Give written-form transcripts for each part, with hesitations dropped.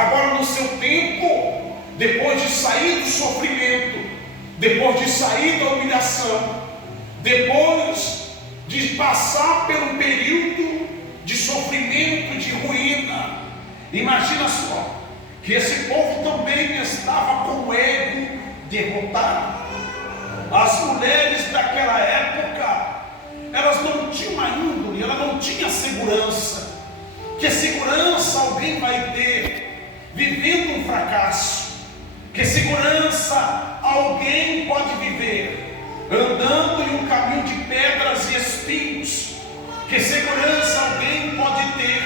Agora, no seu tempo, depois de sair do sofrimento, depois de sair da humilhação, depois de passar pelo período de sofrimento, de ruína, imagina só, que esse povo também estava com o ego derrotado. As mulheres daquela época, elas não tinham a índole, elas não tinham segurança. Que segurança alguém vai ter vivendo um fracasso? Que segurança alguém pode viver andando em um caminho de pedras e espinhos? Que segurança alguém pode ter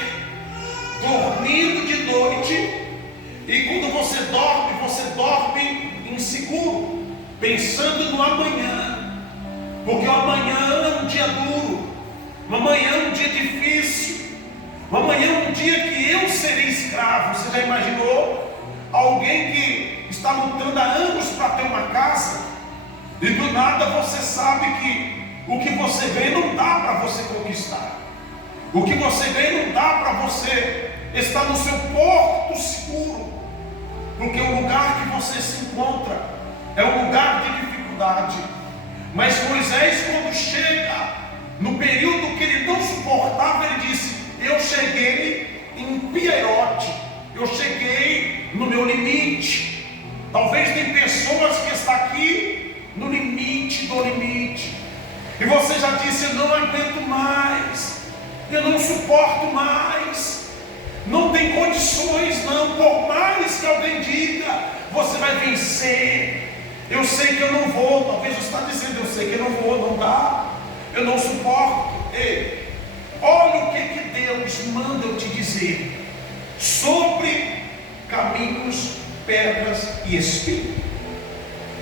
dormindo de noite, e quando você dorme inseguro, pensando no amanhã, porque o amanhã é um dia duro, o amanhã é um dia difícil, o amanhã é um dia que eu serei escravo. Você já imaginou alguém que está lutando há anos para ter uma casa, e do nada você sabe que o que você vê não dá para você conquistar, o que você vê não dá para você estar no seu porto seguro, porque o lugar que você se encontra é um lugar de dificuldade. Mas Moisés, quando chega no período que ele não suportava, ele disse: eu cheguei em Piairote, eu cheguei no meu limite. Talvez tem pessoas que estão aqui no limite do limite, e você já disse: eu não aguento mais, eu não suporto mais, não tem condições não. Por mais que alguém diga, você vai vencer. Eu sei que eu não vou. Talvez você está dizendo: eu sei que eu não vou, não dá, eu não suporto. Ei, olha o que Deus manda eu te dizer sobre caminhos, pedras e espinhos.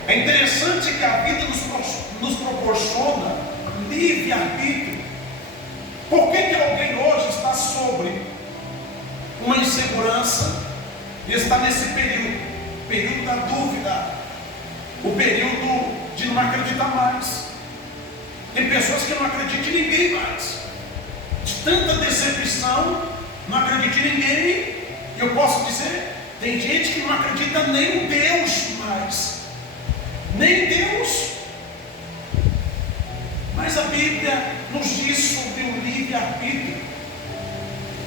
É interessante que a vida nos proporciona livre-arbítrio. Por que alguém hoje está sobre uma insegurança e está nesse período da dúvida, o período de não acreditar mais? Tem pessoas que não acreditam em ninguém mais, de tanta decepção, não acredita em ninguém. E eu posso dizer, tem gente que não acredita nem em Deus mais, nem em Deus. Mas a Bíblia nos diz sobre o livre-arbítrio.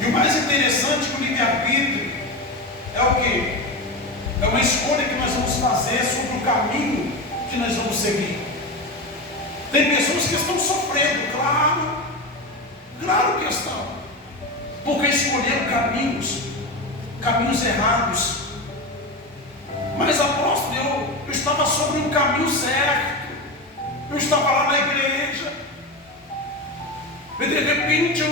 E o mais interessante que o livre-arbítrio é o quê? É uma escolha que nós vamos fazer sobre o caminho que nós vamos seguir. Tem pessoas que estão sofrendo, claro que estão, porque escolheram caminhos errados. Mas apóstolo, eu estava sobre um caminho certo, eu estava lá na igreja, e de repente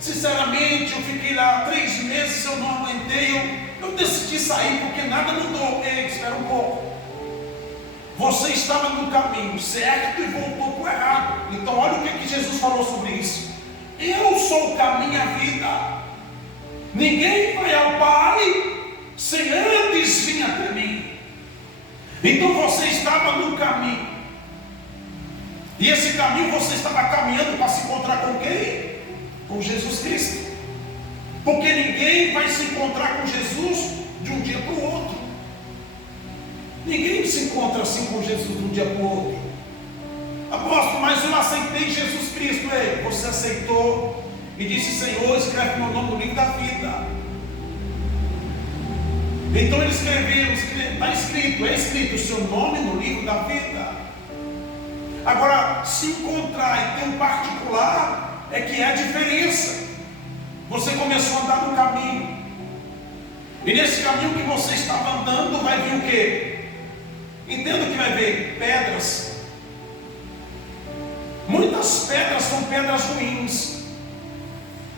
sinceramente, eu fiquei lá 3 meses, eu não aguentei, eu decidi sair porque nada mudou. Ei, espera um pouco, você estava no caminho certo e voltou para o errado. Então olha o que Jesus falou sobre isso: eu sou o caminho e a vida, ninguém vai ao Pai sem antes vir até mim. Então você estava no caminho, e esse caminho você estava caminhando para se encontrar com quem? Com Jesus Cristo. Porque ninguém vai se encontrar com Jesus de um dia para o outro. Ninguém se encontra assim com Jesus de um dia para o outro. Apóstolo, mas eu aceitei Jesus Cristo. Ei, você aceitou e disse: Senhor, escreve meu nome no livro da vida. Então ele escreveu, está escrito, é escrito o seu nome no livro da vida. Agora, se encontrar e ter um particular, é que é a diferença. Você começou a andar no caminho, e nesse caminho que você estava andando vai vir o quê? Entenda que vai vir pedras. Muitas pedras são pedras ruins,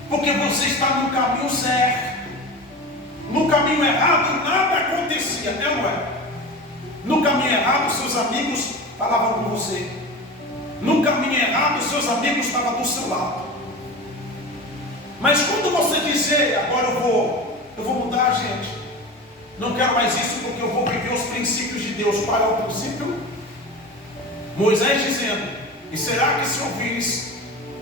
porque você está no caminho certo. No caminho errado nada acontecia, não é? No caminho errado seus amigos falavam com você. No caminho errado seus amigos estavam do seu lado. Mas quando você dizer: agora eu vou mudar, gente, não quero mais isso porque eu vou viver os princípios de Deus. Qual é o princípio? Moisés dizendo: e será que se ouvires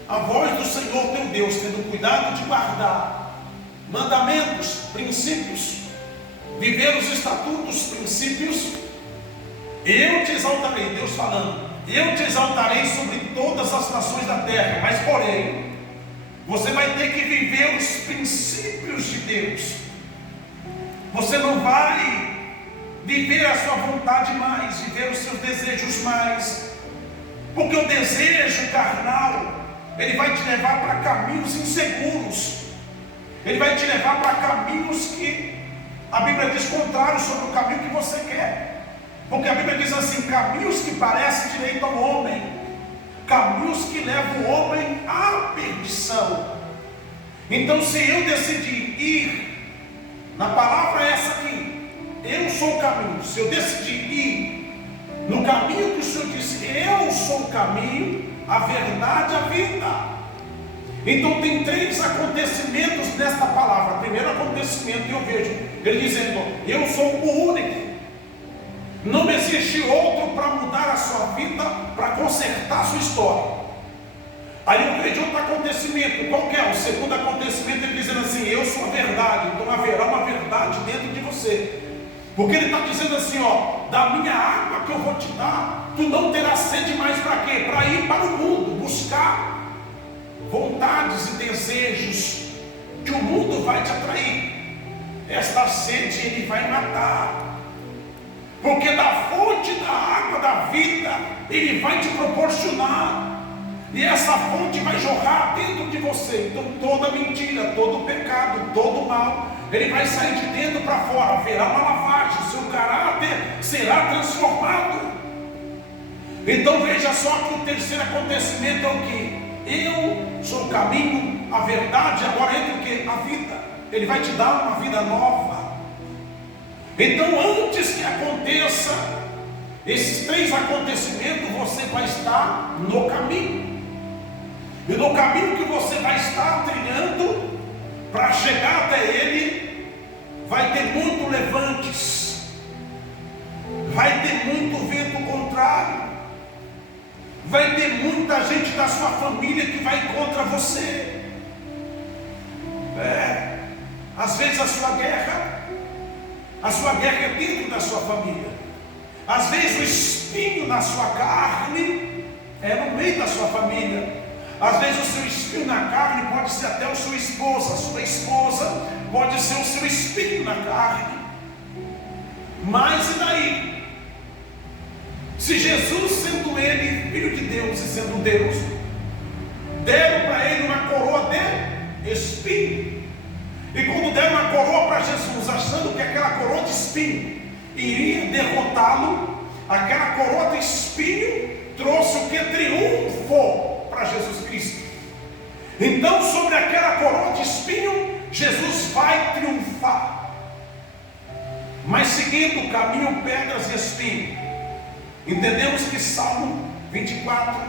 a voz do Senhor teu Deus, tendo cuidado de guardar mandamentos, princípios, viver os estatutos, os princípios, eu te exaltarei, Deus falando, eu te exaltarei sobre todas as nações da terra, mas porém, você vai ter que viver os princípios de Deus. Você não vai viver a sua vontade mais, viver os seus desejos mais, porque o desejo carnal, ele vai te levar para caminhos inseguros, ele vai te levar para caminhos que a Bíblia diz contrário sobre o caminho que você quer. Porque a Bíblia diz assim: caminhos que parecem direito ao homem, caminhos que levam o homem à perdição. Então, se eu decidir ir, na palavra é essa aqui, eu sou o caminho. Se eu decidir ir no caminho que o Senhor disse, eu sou o caminho, a verdade, a vida. Então tem 3 acontecimentos nesta palavra. Primeiro acontecimento, eu vejo ele dizendo: eu sou o único. Não existe outro para mudar a sua vida, para consertar a sua história. Aí eu vejo outro acontecimento. Qual que é? O segundo acontecimento, ele dizendo assim: eu sou a verdade. Então haverá uma verdade dentro de você. Porque ele está dizendo assim, ó: da minha água que eu vou te dar, tu não terás sede mais para quê? Para ir para o mundo, buscar vontades e desejos que o mundo vai te atrair. Esta sede ele vai matar, porque da fonte da água da vida ele vai te proporcionar, e essa fonte vai jorrar dentro de você. Então toda mentira, todo pecado, todo mal, ele vai sair de dentro para fora. Haverá uma lavagem, seu caráter será transformado. Então veja só que o terceiro acontecimento é o que? Eu sou o caminho, a verdade. Agora entra o que? A vida. Ele vai te dar uma vida nova. Então antes que aconteça esses 3 acontecimentos, você vai estar no caminho. E no caminho que você vai estar trilhando para chegar até ele, vai ter muito levantes, vai ter muito vento contrário, vai ter muita gente da sua família que vai contra você. Às vezes a sua guerra é dentro da sua família. Às vezes o espinho na sua carne é no meio da sua família. Às vezes o seu espinho na carne pode ser até o seu esposa. A sua esposa pode ser o seu espinho na carne. Mas e daí? Se Jesus, sendo ele filho de Deus e sendo Deus, deram para ele uma coroa de espinho, e quando deram uma coroa para Jesus, achando que aquela coroa de espinho iria derrotá-lo, aquela coroa de espinho trouxe o que? Triunfo para Jesus Cristo. Então sobre aquela coroa de espinho, Jesus vai triunfar. Mas seguindo o caminho pedras e espinho, entendemos que Salmo 24,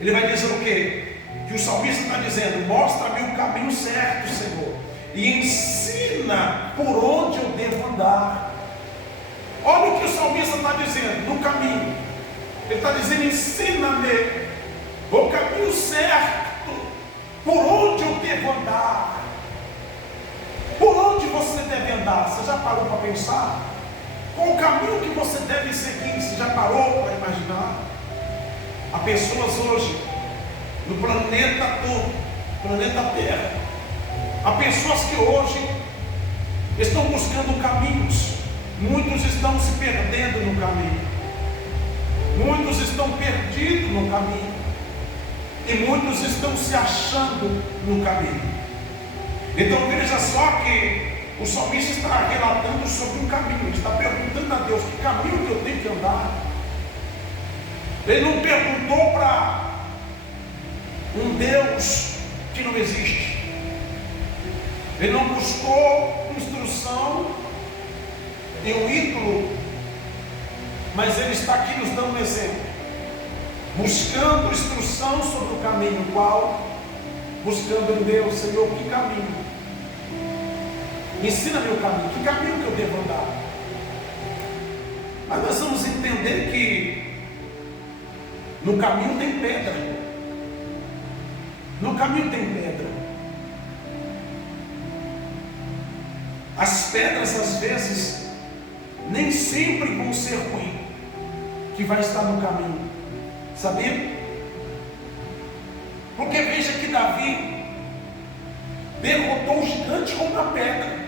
ele vai dizer o quê? Que o salmista está dizendo: mostra-me o caminho certo, Senhor, e ensina por onde eu devo andar. Olha o que o salmista está dizendo no caminho. Ele está dizendo: ensina-me o caminho certo, por onde eu devo andar. Por onde você deve andar? Você já parou para pensar? Qual o caminho que você deve seguir? Você já parou para imaginar? Há pessoas hoje no planeta todo, planeta Terra, há pessoas que hoje estão buscando caminhos. Muitos estão se perdendo no caminho, muitos estão perdidos no caminho, e muitos estão se achando no caminho. Então veja só que o salmista está relatando sobre um caminho. Ele está perguntando a Deus: que caminho que eu tenho que andar? Ele não perguntou para um Deus que não existe. Ele não buscou instrução em um ídolo, mas ele está aqui nos dando um exemplo, buscando instrução sobre o caminho. Qual? Buscando em Deus: Senhor, que caminho? Ensina-me o caminho, que caminho que eu devo andar? Mas nós vamos entender que no caminho tem pedra. No caminho tem pedra. As pedras às vezes nem sempre vão ser ruins que vai estar no caminho, sabia? Porque veja que Davi derrotou o gigante com uma pedra.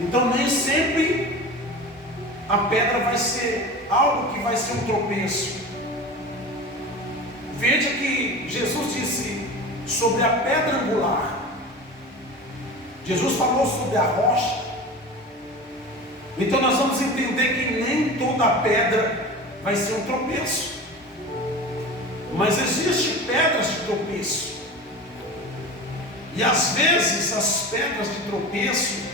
Então nem sempre a pedra vai ser algo que vai ser um tropeço. Veja que Jesus disse sobre a pedra angular. Jesus falou sobre a rocha. Então nós vamos entender que nem toda pedra vai ser um tropeço. Mas existem pedras de tropeço. E às vezes as pedras de tropeço,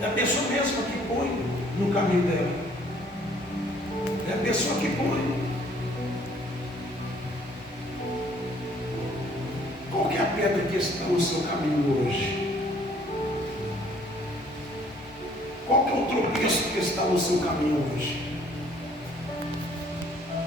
é a pessoa mesma que põe no caminho dela. É a pessoa que põe. Qual que é a pedra que está no seu caminho hoje? Qual que é o tropeço que está no seu caminho hoje?